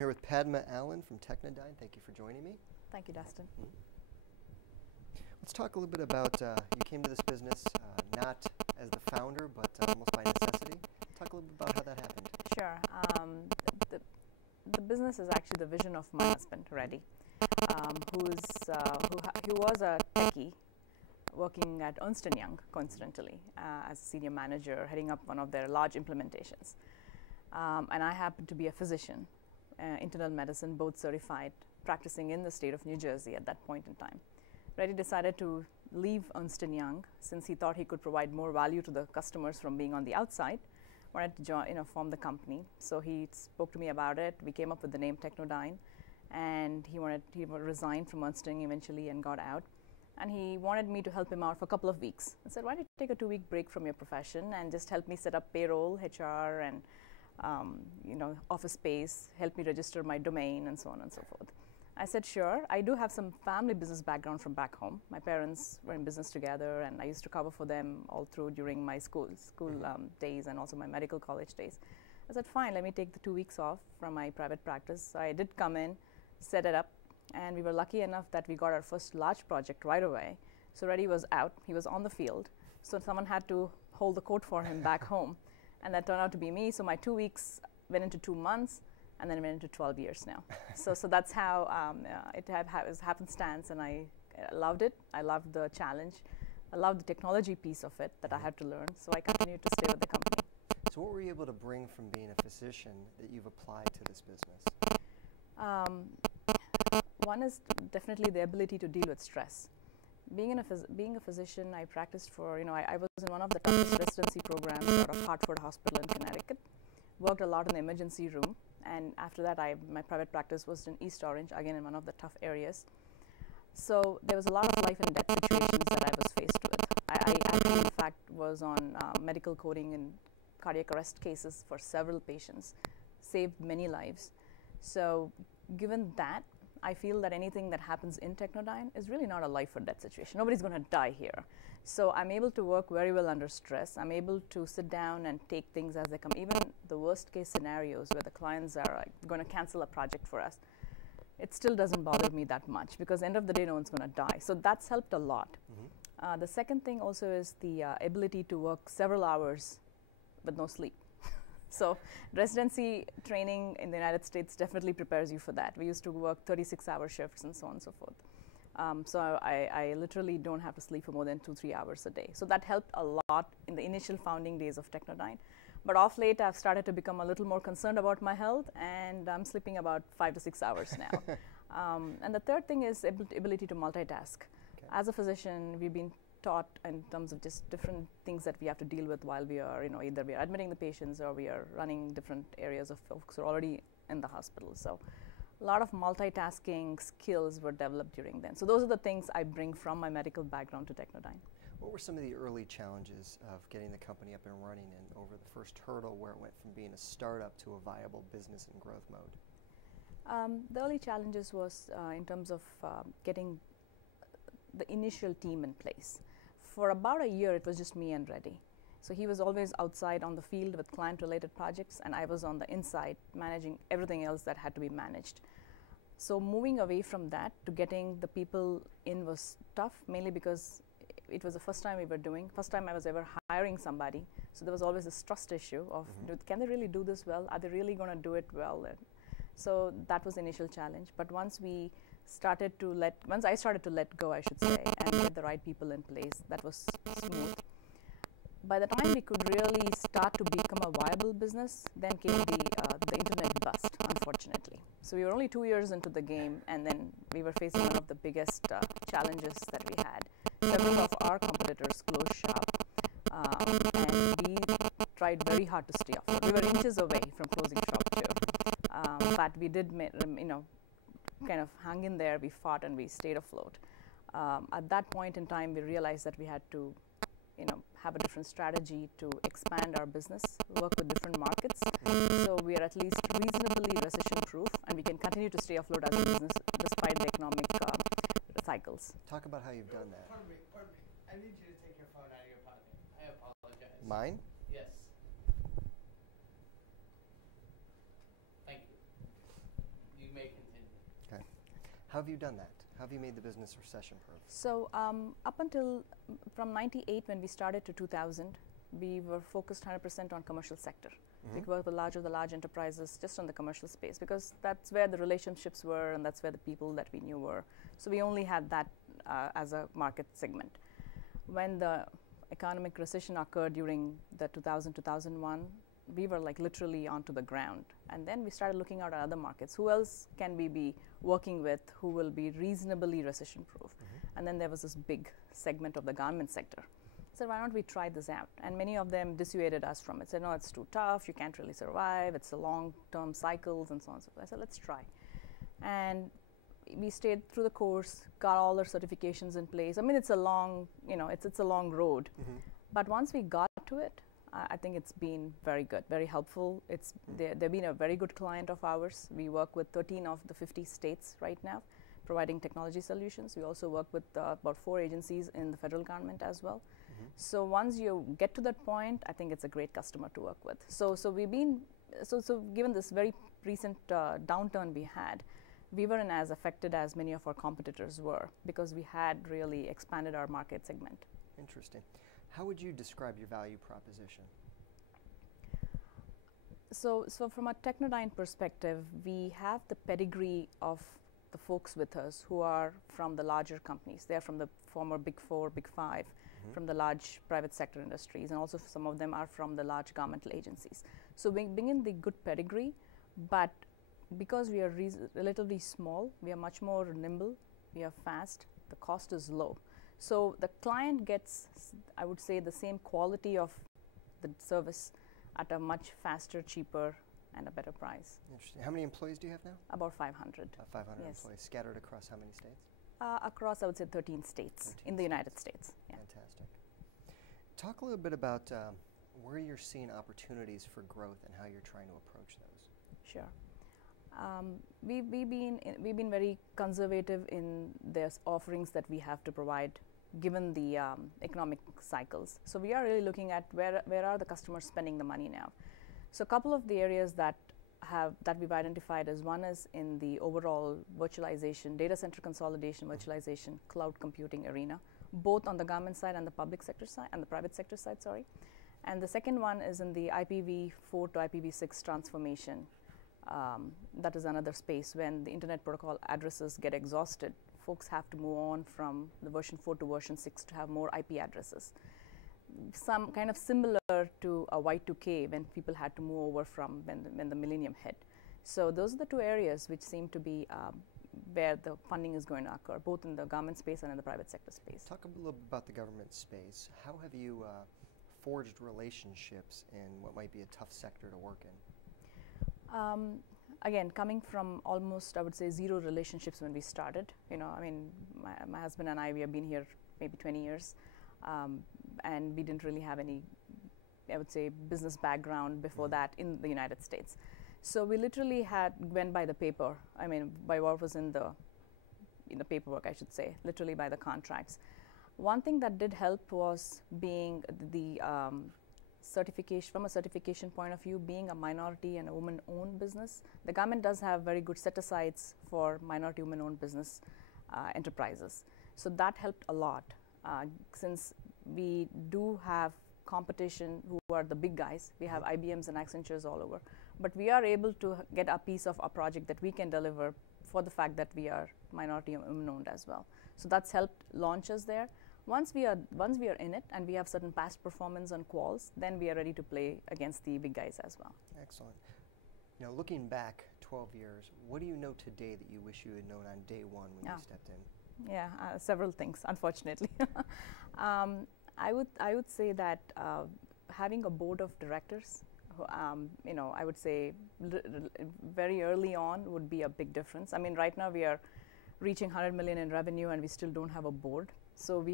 Here with Padma Allen from Technodyne. Thank you for joining me. Thank you, Dustin. Let's talk a little bit about, you came to this business not as the founder, but almost by necessity. Talk a little bit about how that happened. Sure. The business is actually the vision of my husband, Reddy, who was a techie working at Ernst & Young, coincidentally, as a senior manager, heading up one of their large implementations. And I happened to be a physician, internal medicine, both certified, practicing in the state of New Jersey at that point in time. Reddy decided to leave Ernst & Young since he thought he could provide more value to the customers from being on the outside. Wanted to join, form the company. So he spoke to me about it. We came up with the name Technodyne, and he resigned from Ernst & Young eventually and got out. And he wanted me to help him out for a couple of weeks. I said, why don't you take a 2-week break from your profession and just help me set up payroll, HR, and office space, help me register my domain, and so on and so forth. I said, sure. I do have some family business background from back home. My parents were in business together, and I used to cover for them all through during my school days and also my medical college days. I said, fine, let me take the 2 weeks off from my private practice. So I did come in, set it up, and we were lucky enough that we got our first large project right away. So Reddy was out. He was on the field. So someone had to hold the coat for him back home. And that turned out to be me. So my 2 weeks went into 2 months, and then it went into 12 years now. So that's how it was happenstance, and I loved it. I loved the challenge. I loved the technology piece of it that I had to learn. So I continued to stay with the company. So what were you able to bring from being a physician that you've applied to this business? One is definitely the ability to deal with stress. Being a physician, I practiced for, I was in one of the toughest residency programs out of Hartford Hospital in Connecticut. Worked a lot in the emergency room, and after that, my private practice was in East Orange, again in one of the tough areas. So there was a lot of life and death situations that I was faced with. I actually, in fact, was on medical coding in cardiac arrest cases for several patients, saved many lives. So given that, I feel that anything that happens in Technodyne is really not a life or death situation. Nobody's going to die here. So I'm able to work very well under stress. I'm able to sit down and take things as they come. Even the worst case scenarios where the clients are going to cancel a project for us, it still doesn't bother me that much because end of the day, no one's going to die. So that's helped a lot. Mm-hmm. The second thing also is the ability to work several hours with no sleep. So residency training in the United States definitely prepares you for that. We used to work 36-hour shifts and so on and so forth. So I literally don't have to sleep for more than 2-3 hours a day. So that helped a lot in the initial founding days of Technodyne. But off late, I've started to become a little more concerned about my health, and I'm sleeping about 5 to 6 hours now. And the third thing is ability to multitask. Okay. As a physician, we've been taught in terms of just different things that we have to deal with while we are, either we are admitting the patients or we are running different areas of folks who are already in the hospital. So a lot of multitasking skills were developed during then. So those are the things I bring from my medical background to Technodyne. What were some of the early challenges of getting the company up and running and over the first hurdle where it went from being a startup to a viable business in growth mode? The early challenges was in terms of getting the initial team in place. For about a year, it was just me and Reddy. So he was always outside on the field with client-related projects, and I was on the inside managing everything else that had to be managed. So moving away from that to getting the people in was tough, mainly because it was the first time I was ever hiring somebody. So there was always this trust issue of, can they really do this well? Are they really going to do it well? So that was the initial challenge. But once I started to let go, I should say, and get the right people in place, that was smooth. By the time we could really start to become a viable business, then came the internet bust, unfortunately. So we were only 2 years into the game, and then we were facing one of the biggest challenges that we had. Several of our competitors closed shop, and we tried very hard to stay afloat. We were inches away from closing shop too, but we did, kind of hung in there. We fought and we stayed afloat. At that point in time, we realized that we had to, have a different strategy to expand our business, work with different markets. So we are at least reasonably recession-proof, and we can continue to stay afloat as a business despite the economic cycles. Talk about how you've done that. Pardon me. I need you to take your phone out of your pocket. I apologize. Mine? Yes. Thank you. How have you done that? How have you made the business recession-proof? So up until from 98 when we started to 2000, we were focused 100% on commercial sector. We worked with the large enterprises just on the commercial space because that's where the relationships were and that's where the people that we knew were. So we only had that as a market segment. When the economic recession occurred during the 2000-2001, we were like literally onto the ground. And then we started looking out at other markets. Who else can we be working with who will be reasonably recession-proof? And then there was this big segment of the garment sector. So why don't we try this out? And many of them dissuaded us from it. Said, no, it's too tough. You can't really survive. It's a long-term cycles and so on and so forth. I said, let's try. And we stayed through the course, got all our certifications in place. I mean, it's a long, it's a long road. But once we got to it, I think it's been very good, very helpful. They've been a very good client of ours. We work with 13 of the 50 states right now, providing technology solutions. We also work with about 4 agencies in the federal government as well. So once you get to that point, I think it's a great customer to work with. So we've been, so given this very recent downturn we had, we weren't as affected as many of our competitors were because we had really expanded our market segment. Interesting. How would you describe your value proposition? So from a Technodyne perspective, we have the pedigree of the folks with us who are from the larger companies. They're from the former Big 4, Big 5, from the large private sector industries, and also some of them are from the large governmental agencies. So we bring in the good pedigree, but because we are relatively small, we are much more nimble, we are fast, the cost is low. So the client gets, I would say, the same quality of the service at a much faster, cheaper, and a better price. Interesting. How many employees do you have now? About 500. 500 Yes. employees, scattered across how many states? Across, I would say, 13 states in the United States. Yeah. Fantastic. Talk a little bit about where you're seeing opportunities for growth and how you're trying to approach those. Sure. We've been very conservative in the offerings that we have to provide given the economic cycles. So we are really looking at where are the customers spending the money now. So a couple of the areas that we've identified as one is in the overall virtualization, data center consolidation, virtualization, cloud computing arena, both on the government side and the public sector side and the private sector side, sorry. And the second one is in the IPv4 to IPv6 transformation. That is another space when the internet protocol addresses get exhausted. Folks have to move on from the version 4 to version 6 to have more IP addresses. Some kind of similar to a Y2K when people had to move over from when the millennium hit. So those are the 2 areas which seem to be where the funding is going to occur, both in the government space and in the private sector space. Talk a little bit about the government space. How have you forged relationships in what might be a tough sector to work in? Again, coming from almost, I would say, 0 relationships when we started. I mean, my husband and I, we have been here maybe 20 years, and we didn't really have any, I would say, business background before that in the United States. So we literally went by the paper. I mean, by what was in the paperwork, I should say, literally by the contracts. One thing that did help was being the certification, from a certification point of view, being a minority and a woman-owned business. The government does have very good set-asides for minority women-owned business enterprises. So that helped a lot since we do have competition who are the big guys. We have IBMs and Accentures all over. But we are able to get a piece of a project that we can deliver for the fact that we are minority and women-owned as well. So that's helped launch us there. Once we are in it and we have certain past performance on quals, then we are ready to play against the big guys as well. Excellent. Looking back 12 years, what do you know today that you wish you had known on day one when you stepped in? Yeah, several things, unfortunately. I would say that having a board of directors, I would say very early on would be a big difference. I mean, right now we are reaching 100 million in revenue and we still don't have a board. So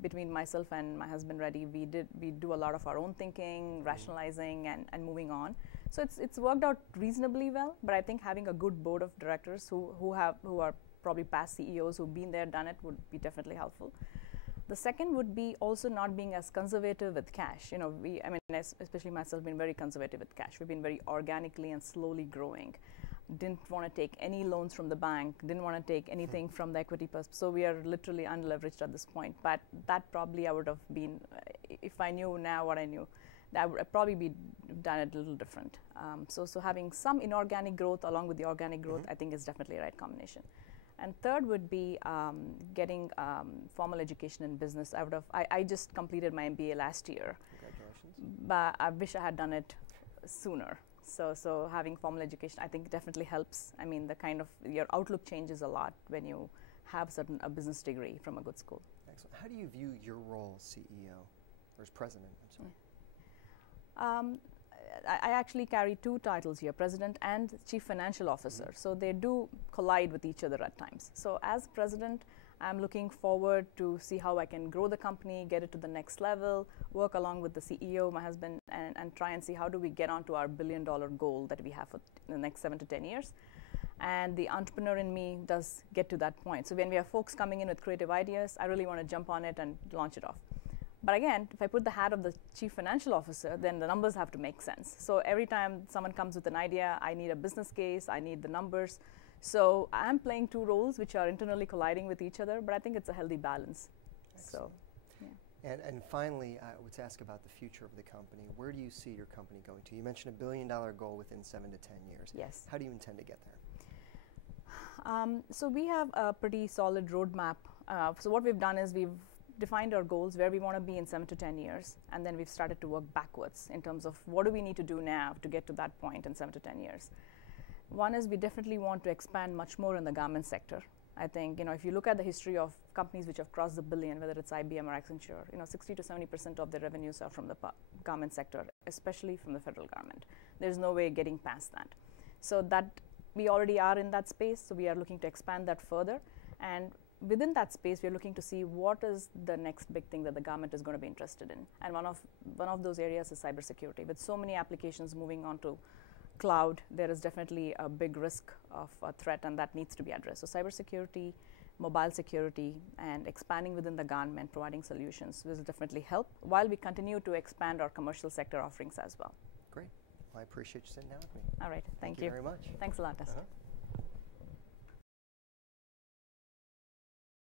between myself and my husband Reddy, we do a lot of our own thinking, rationalizing, and moving on. So it's worked out reasonably well. But I think having a good board of directors who are probably past CEOs who've been there, done it, would be definitely helpful. The second would be also not being as conservative with cash. Especially myself, been very conservative with cash. We've been very organically and slowly growing. didn't want to take any loans from the bank, didn't want to take anything from the equity perspective. So we are literally unleveraged at this point. But that probably I would have been, if I knew now what I knew, that would probably be done it a little different. So having some inorganic growth along with the organic growth, I think is definitely a right combination. And third would be getting formal education in business. I just completed my MBA last year. Congratulations. But I wish I had done it sooner. So having formal education, I think, definitely helps. I mean, your outlook changes a lot when you have a business degree from a good school. Excellent. How do you view your role as CEO or as president? I'm sorry. I actually carry two titles here, President and Chief Financial Officer. So they do collide with each other at times. So as President, I'm looking forward to see how I can grow the company, get it to the next level, work along with the CEO, my husband, and try and see how do we get onto our $1 billion goal that we have for the next 7 to 10 years. And the entrepreneur in me does get to that point. So when we have folks coming in with creative ideas, I really want to jump on it and launch it off. But again, if I put the hat of the Chief Financial Officer, then the numbers have to make sense. So every time someone comes with an idea, I need a business case, I need the numbers. So I'm playing two roles which are internally colliding with each other, but I think it's a healthy balance. Excellent. So, yeah. And finally, I would ask about the future of the company. Where do you see your company going to? You mentioned $1 billion goal within 7 to 10 years. Yes. How do you intend to get there? So we have a pretty solid roadmap. So what we've done is we've defined our goals, where we want to be in 7 to 10 years, and then we've started to work backwards in terms of what do we need to do now to get to that point in 7 to 10 years. One is we definitely want to expand much more in the garment sector. I think, if you look at the history of companies which have crossed the billion, whether it's IBM or Accenture, 60 to 70% of their revenues are from the garment sector, especially from the federal government. There's no way getting past that. So that we already are in that space, so we are looking to expand that further. And within that space, we're looking to see what is the next big thing that the government is going to be interested in. And one of those areas is cybersecurity. With so many applications moving on to cloud, there is definitely a big risk of a threat, and that needs to be addressed. So cybersecurity, mobile security, and expanding within the government, providing solutions will definitely help, while we continue to expand our commercial sector offerings as well. Great. Well, I appreciate you sitting down with me. All right. Thank you very much. Thanks a lot, Tess.